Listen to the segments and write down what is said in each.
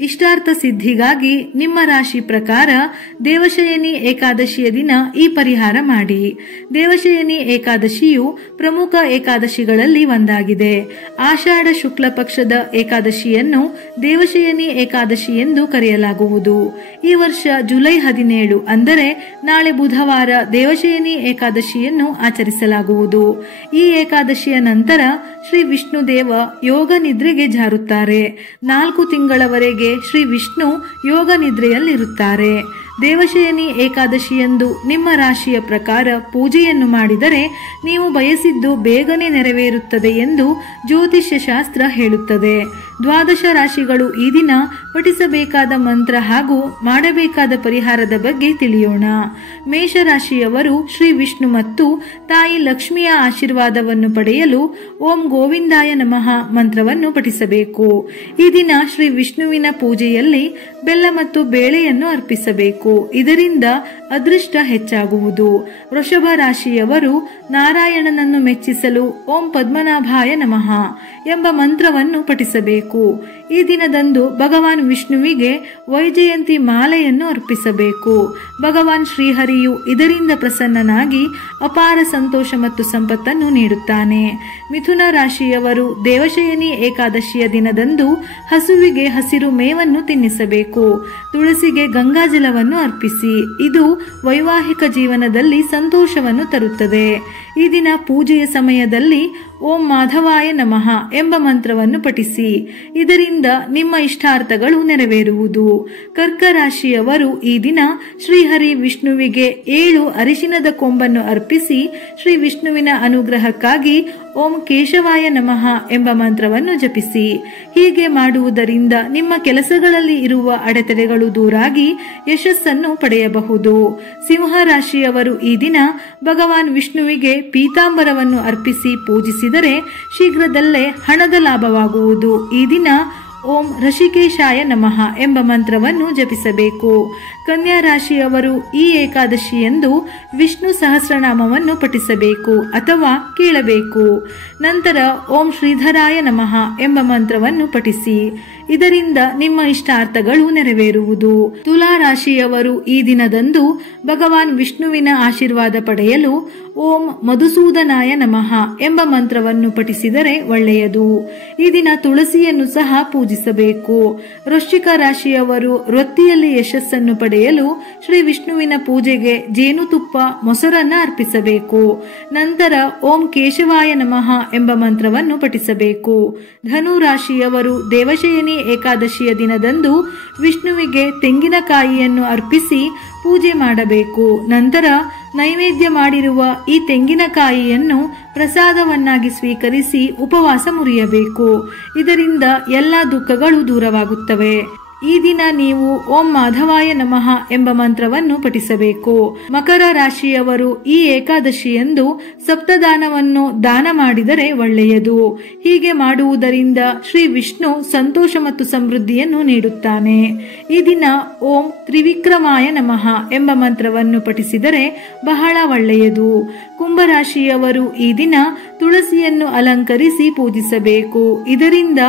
ಇಷ್ಟಾರ್ಥ ಸಿದ್ಧಿಗಾಗಿ ನಿಮ್ಮ ರಾಶಿ ಪ್ರಕಾರ ದೇವಶಯನಿ ಏಕಾದಶಿಯ ದಿನ ಈ ಪರಿಹಾರ ಮಾಡಿ. ದೇವಶಯನಿ ಏಕಾದಶಿಯು ಪ್ರಮುಖ ಏಕಾದಶಿಗಳಲ್ಲಿ ಒಂದಾಗಿದೆ. ಆಷಾಢ ಶುಕ್ಲ ಪಕ್ಷದ ಏಕಾದಶಿಯನ್ನು ದೇವಶಯನಿ ಏಕಾದಶಿ ಎಂದು ಕರೆಯಲಾಗುವುದು. ಈ ವರ್ಷ ಜುಲೈ 17 ಅಂದರೆ ನಾಳೆ ಬುಧವಾರ ದೇವಶಯನಿ ಏಕಾದಶಿಯನ್ನು ಆಚರಿಸಲಾಗುವುದು. ಈ ಏಕಾದಶಿಯ ನಂತರ ಶ್ರೀ ವಿಷ್ಣುದೇವ ಯೋಗ ನಿದ್ರೆಗೆ ಜಾರುತ್ತಾರೆ. 4 ತಿಂಗಳವರೆಗೆ ಶ್ರೀ ವಿಷ್ಣು ಯೋಗ ನಿದ್ರೆಯಲ್ಲಿರುತ್ತಾರೆ. ದೇವಶಯನಿ ಏಕಾದಶಿಯಂದು ನಿಮ್ಮ ರಾಶಿಯ ಪ್ರಕಾರ ಪೂಜೆಯನ್ನು ಮಾಡಿದರೆ ನೀವು ಬಯಸಿದ್ದು ಬೇಗನೆ ನೆರವೇರುತ್ತದೆ ಎಂದು ಜ್ಯೋತಿಷ್ಯ ಶಾಸ್ತ್ರ ಹೇಳುತ್ತದೆ. 12 ರಾಶಿಗಳು ಈ ದಿನ ಪಠಿಸಬೇಕಾದ ಮಂತ್ರ ಹಾಗೂ ಮಾಡಬೇಕಾದ ಪರಿಹಾರದ ಬಗ್ಗೆ ತಿಳಿಯೋಣ. ಮೇಷರಾಶಿಯವರು ಶ್ರೀ ವಿಷ್ಣು ಮತ್ತು ತಾಯಿ ಲಕ್ಷ್ಮಿಯ ಆಶೀರ್ವಾದವನ್ನು ಪಡೆಯಲು ಓಂ ಗೋವಿಂದಾಯ ನಮಃ ಮಂತ್ರವನ್ನು ಪಠಿಸಬೇಕು. ಈ ದಿನ ಶ್ರೀ ವಿಷ್ಣುವಿನ ಪೂಜೆಯಲ್ಲಿ ಬೆಲ್ಲ ಮತ್ತು ಬೇಳೆಯನ್ನು ಅರ್ಪಿಸಬೇಕು. ಇದರಿಂದ ಅದೃಷ್ಟ ಹೆಚ್ಚಾಗುವುದು. ವೃಷಭ ರಾಶಿಯವರು ನಾರಾಯಣನನ್ನು ಮೆಚ್ಚಿಸಲು ಓಂ ಪದ್ಮನಾಭಾಯ ನಮಃ ಎಂಬ ಮಂತ್ರವನ್ನು ಪಠಿಸಬೇಕು. ಈ ದಿನದಂದು ಭಗವಾನ್ ವಿಷ್ಣುವಿಗೆ ವೈಜಯಂತಿ ಮಾಲೆಯನ್ನು ಅರ್ಪಿಸಬೇಕು. ಭಗವಾನ್ ಶ್ರೀಹರಿಯು ಇದರಿಂದ ಪ್ರಸನ್ನನಾಗಿ ಅಪಾರ ಸಂತೋಷ ಮತ್ತು ಸಂಪತ್ತನ್ನು ನೀಡುತ್ತಾನೆ. ಮಿಥುನ ರಾಶಿಯವರು ದೇವಶಯನಿ ಏಕಾದಶಿಯ ದಿನದಂದು ಹಸುವಿಗೆ ಹಸಿರು ಮೇವನ್ನು ತಿನ್ನಿಸಬೇಕು. ತುಳಸಿಗೆ ಗಂಗಾಜಲವನ್ನು ಅರ್ಪಿಸಿ. ಇದು ವೈವಾಹಿಕ ಜೀವನದಲ್ಲಿ ಸಂತೋಷವನ್ನು ತರುತ್ತದೆ. ಈ ದಿನ ಪೂಜೆಯ ಸಮಯದಲ್ಲಿ ಓಂ ಮಾಧವಾಯ ನಮಃ ಎಂಬ ಮಂತ್ರವನ್ನು ಪಠಿಸಿ. ಇದರಿಂದ ನಿಮ್ಮ ಇಷ್ಟಾರ್ಥಗಳು ನೆರವೇರುವುದು. ಕರ್ಕ ರಾಶಿಯವರು ಈ ದಿನ ಶ್ರೀಹರಿ ವಿಷ್ಣುವಿಗೆ 7 ಅರಿಶಿನದ ಕೊಂಬನ್ನು ಅರ್ಪಿಸಿ ಶ್ರೀ ವಿಷ್ಣುವಿನ ಅನುಗ್ರಹಕ್ಕಾಗಿ ಓಂ ಕೇಶವಾಯ ನಮಃ ಎಂಬ ಮಂತ್ರವನ್ನು ಜಪಿಸಿ. ಹೀಗೆ ಮಾಡುವುದರಿಂದ ನಿಮ್ಮ ಕೆಲಸಗಳಲ್ಲಿ ಇರುವ ಅಡೆತಡೆಗಳು ದೂರಾಗಿ ಯಶಸ್ಸನ್ನು ಪಡೆಯಬಹುದು. ಸಿಂಹ ರಾಶಿಯವರು ಈ ದಿನ ಭಗವಾನ್ ವಿಷ್ಣುವಿಗೆ ಪೀತಾಂಬರವನ್ನು ಅರ್ಪಿಸಿ ಪೂಜಿಸಿದರೆ ಶೀಘ್ರದಲ್ಲೇ ಹಣದ ಲಾಭವಾಗುವುದು. ಈ ದಿನ ಓಂ ಋಷಿಕೇಶಾಯ ನಮಃ ಎಂಬ ಮಂತ್ರವನ್ನು ಜಪಿಸಬೇಕು. ಕನ್ಯಾ ರಾಶಿಯವರು ಈ ಏಕಾದಶಿಯಂದು ವಿಷ್ಣು ಸಹಸ್ರನಾಮವನ್ನು ಪಠಿಸಬೇಕು ಅಥವಾ ಕೇಳಬೇಕು. ನಂತರ ಓಂ ಶ್ರೀಧರಾಯ ನಮಃ ಎಂಬ ಮಂತ್ರವನ್ನು ಪಠಿಸಿ. ಇದರಿಂದ ನಿಮ್ಮ ಇಷ್ಟಾರ್ಥಗಳು ನೆರವೇರುವುದು. ತುಲಾ ರಾಶಿಯವರು ಈ ದಿನದಂದು ಭಗವಾನ್ ವಿಷ್ಣುವಿನ ಆಶೀರ್ವಾದ ಪಡೆಯಲು ಓಂ ಮಧುಸೂದನಾಯ ನಮಃ ಎಂಬ ಮಂತ್ರವನ್ನು ಪಠಿಸಿದರೆ ಒಳ್ಳೆಯದು. ಈ ದಿನ ತುಳಸಿಯನ್ನು ಸಹ ಪೂಜಿಸಬೇಕು. ವೃಶ್ಚಿಕ ರಾಶಿಯವರು ವೃತ್ತಿಯಲ್ಲಿ ಯಶಸ್ಸನ್ನು ಪಡೆಯಲು ಶ್ರೀ ವಿಷ್ಣುವಿನ ಪೂಜೆಗೆ ಜೇನುತುಪ್ಪ ಮೊಸರನ್ನ ಅರ್ಪಿಸಬೇಕು. ನಂತರ ಓಂ ಕೇಶವಾಯ ನಮಃ ಎಂಬ ಮಂತ್ರವನ್ನು ಪಠಿಸಬೇಕು. ಧನು ರಾಶಿಯವರು ದೇವಶಯನಿ ಏಕಾದಶಿಯ ದಿನದಂದು ವಿಷ್ಣುವಿಗೆ ತೆಂಗಿನಕಾಯಿಯನ್ನು ಅರ್ಪಿಸಿ ಪೂಜೆ ಮಾಡಬೇಕು. ನಂತರ ನೈವೇದ್ಯ ಮಾಡಿರುವ ಈ ತೆಂಗಿನಕಾಯಿಯನ್ನು ಪ್ರಸಾದವನ್ನಾಗಿ ಸ್ವೀಕರಿಸಿ ಉಪವಾಸ ಮುರಿಯಬೇಕು. ಇದರಿಂದ ಎಲ್ಲ ದುಃಖಗಳು ದೂರವಾಗುತ್ತವೆ. ಈ ದಿನ ನೀವು ಓಂ ಮಾಧವಾಯ ನಮಃ ಎಂಬ ಮಂತ್ರವನ್ನು ಪಠಿಸಬೇಕು. ಮಕರ ರಾಶಿಯವರು ಈ ಏಕಾದಶಿಯಂದು ಸಪ್ತದಾನವನ್ನು ದಾನ ಮಾಡಿದರೆ ಒಳ್ಳೆಯದು. ಹೀಗೆ ಮಾಡುವುದರಿಂದ ಶ್ರೀ ವಿಷ್ಣು ಸಂತೋಷ ಮತ್ತು ಸಮೃದ್ಧಿಯನ್ನು ನೀಡುತ್ತಾನೆ. ಈ ದಿನ ಓಂ ತ್ರಿವಿಕ್ರಮಾಯ ನಮಃ ಎಂಬ ಮಂತ್ರವನ್ನು ಪಠಿಸಿದರೆ ಬಹಳ ಒಳ್ಳೆಯದು. ಕುಂಭರಾಶಿಯವರು ಈ ದಿನ ತುಳಸಿಯನ್ನು ಅಲಂಕರಿಸಿ ಪೂಜಿಸಬೇಕು. ಇದರಿಂದ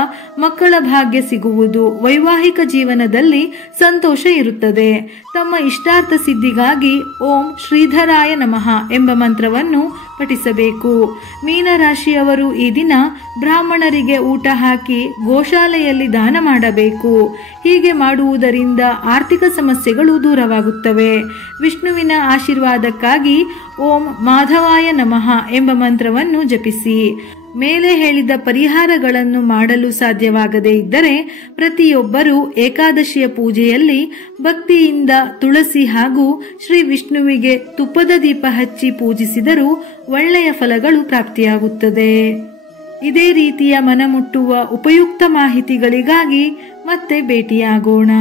ಮಕ್ಕಳ ಭಾಗ್ಯ ಸಿಗುವುದು. ವೈವಾಹಿಕ ಜೀವನದಲ್ಲಿ ಸಂತೋಷ ಇರುತ್ತದೆ. ತಮ್ಮ ಇಷ್ಟಾರ್ಥ ಸಿದ್ಧಿಗಾಗಿ ಓಂ ಶ್ರೀಧರಾಯ ನಮಃ ಎಂಬ ಮಂತ್ರವನ್ನು ಪಠಿಸಬೇಕು. ಮೀನರಾಶಿಯವರು ಈ ದಿನ ಬ್ರಾಹ್ಮಣರಿಗೆ ಊಟ ಹಾಕಿ ಗೋಶಾಲೆಯಲ್ಲಿ ದಾನ ಮಾಡಬೇಕು. ಹೀಗೆ ಮಾಡುವುದರಿಂದ ಆರ್ಥಿಕ ಸಮಸ್ಯೆಗಳು ದೂರವಾಗುತ್ತವೆ. ವಿಷ್ಣುವಿನ ಆಶೀರ್ವಾದಕ್ಕಾಗಿ ಓಂ ಮಾಧವಾಯ ನಮಃ ಎಂಬ ಮಂತ್ರವನ್ನು ಜಪಿಸಿ. ಮೇಲೆ ಹೇಳಿದ ಪರಿಹಾರಗಳನ್ನು ಮಾಡಲು ಸಾಧ್ಯವಾಗದೇ ಇದ್ದರೆ ಪ್ರತಿಯೊಬ್ಬರೂ ಏಕಾದಶಿಯ ಪೂಜೆಯಲ್ಲಿ ಭಕ್ತಿಯಿಂದ ತುಳಸಿ ಹಾಗೂ ಶ್ರೀ ವಿಷ್ಣುವಿಗೆ ತುಪ್ಪದ ದೀಪ ಹಚ್ಚಿ ಪೂಜಿಸಿದರೂ ಒಳ್ಳೆಯ ಫಲಗಳು ಪ್ರಾಪ್ತಿಯಾಗುತ್ತದೆ. ಇದೇ ರೀತಿಯ ಮನಮುಟ್ಟುವ ಉಪಯುಕ್ತ ಮಾಹಿತಿಗಳಿಗಾಗಿ ಮತ್ತೆ ಭೇಟಿಯಾಗೋಣ.